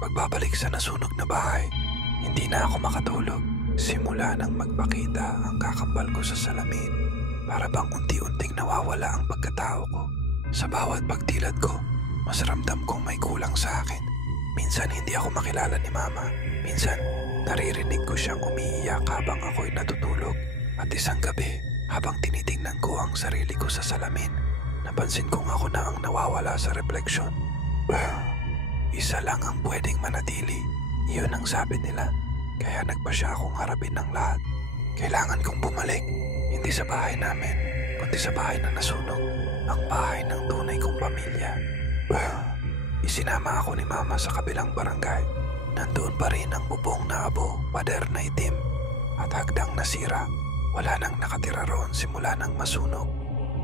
pagbabalik sa nasunog na bahay, hindi na ako makatulog. Simula nang magpakita ang kakambal ko sa salamin, para bang unti-unting nawawala ang pagkatao ko. Sa bawat pagtilad ko, mas ramdam kong may kulang sa akin. Minsan hindi ako makilala ni Mama. Minsan, naririnig ko siyang umiiyak habang ako'y natutulog. At isang gabi, habang tinitingnan ko ang sarili ko sa salamin, napansin kong ako na ang nawawala sa refleksyon. Isa lang ang pwedeng manatili. Iyon ang sabi nila. Kaya nagpasya akong harapin ng lahat. Kailangan kong bumalik. Hindi sa bahay namin, kundi sa bahay na nasunog. Ang bahay ng tunay kong pamilya. Isinama ako ni Mama sa kabilang barangay. Nandoon pa rin ang bubong na abo, pader na itim, at hagdang nasira. Wala nang nakatira roon simula nang masunog.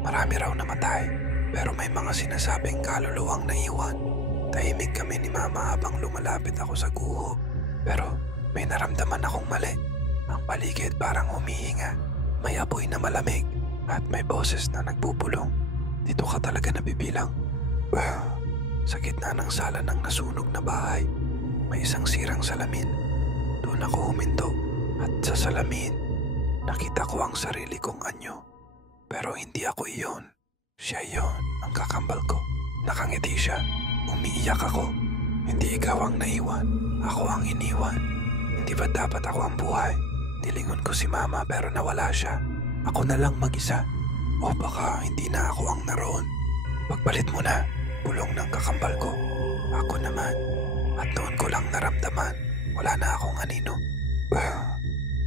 Marami raw namatay, pero may mga sinasabing kaluluwang naiwan. Tahimik kami ni Mama habang lumalapit ako sa guho. Pero may naramdaman akong mali. Ang paligid parang humihinga. May apoy na malamig at may boses na nagbubulong. Dito ka talaga nabibilang. Sa gitna ng sala ng nasunog na bahay, may isang sirang salamin. Doon ako huminto at sa salamin, nakita ko ang sarili kong anyo. Pero hindi ako iyon. Siya iyon, ang kakambal ko. Nakangiti siya. Umiiyak ako. Hindi ikaw ang naiwan. Ako ang iniwan. Hindi ba dapat ako ang buhay? Nilingon ko si Mama pero nawala siya. Ako na lang mag-isa. O baka hindi na ako ang naroon. Pagpalit mo na, bulong ng kakambal ko. Ako naman. At doon ko lang naramdaman. Wala na akong anino.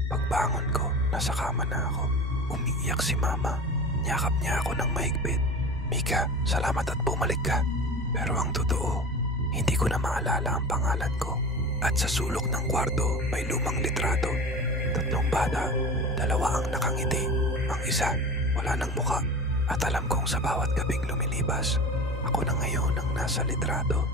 Pagbangon ko, nasa kama na ako. Umiiyak si Mama. Niyakap niya ako ng mahigpit. Mika, salamat at bumalik ka. Pero ang totoo, hindi ko na maalala ang pangalan ko. At sa sulok ng kwarto may lumang litrato. 3 bata, 2 ang nakangiti. Ang isa, wala ng muka. At alam kong sa bawat gabing lumilibas, ako na ngayon ang nasa litrato.